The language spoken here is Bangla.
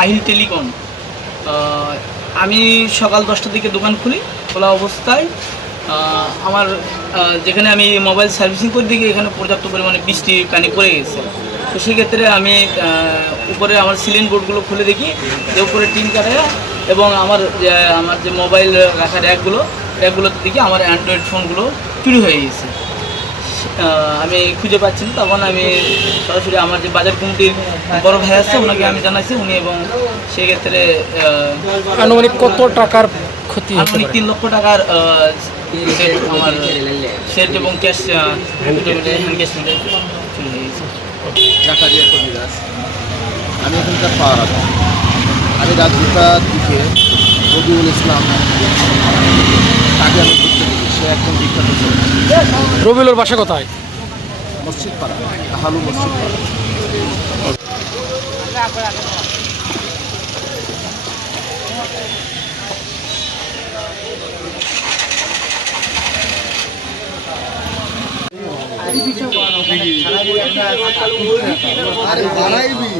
আহিল টেলিকম। আমি সকাল 10টার দিকে দোকান খুলি। খোলা অবস্থায় আমার যেখানে আমি মোবাইল সার্ভিসিং করে দেখি এখানে পর্যাপ্ত পরিমাণে বৃষ্টি পানি পড়ে গেছে। তো সেক্ষেত্রে আমি উপরে আমার সিলিং বোর্ডগুলো খুলে দেখি যে উপরে টিন কাটা এবং আমার যে মোবাইল রাখার র্যাকগুলোতে দেখি আমার অ্যান্ড্রয়েড ফোনগুলো চুরি হয়ে গেছে। আমি খুঁজে পাচ্ছি না, তখন আমি সরাসরি আমার যে বাজার কমিটির বড় ভাই আছে ওনাকে আমি জানাইছি, উনি এবং সেক্ষেত্রে আনুমানিক কত টাকার ক্ষতি? আনুমানিক 3 লক্ষ টাকার আমার সেট এবং ক্যাশ হ্যান্ড ক্যাশ চুরি হয়ে গেছে। জাকারিয়া কবিরাজ, আমি এখানকার পাওয়ার। আমি রাত 2টার দিকে রবিউল ইসলাম তাকে আমি ঘুরতে দেখি। সে একদম বিখ্যাত ছিল। রবিউলের বাসা কোথায়? মসজিদ পাড়া, হালু মসজিদ পাড়া। আরে বাড়াইবি।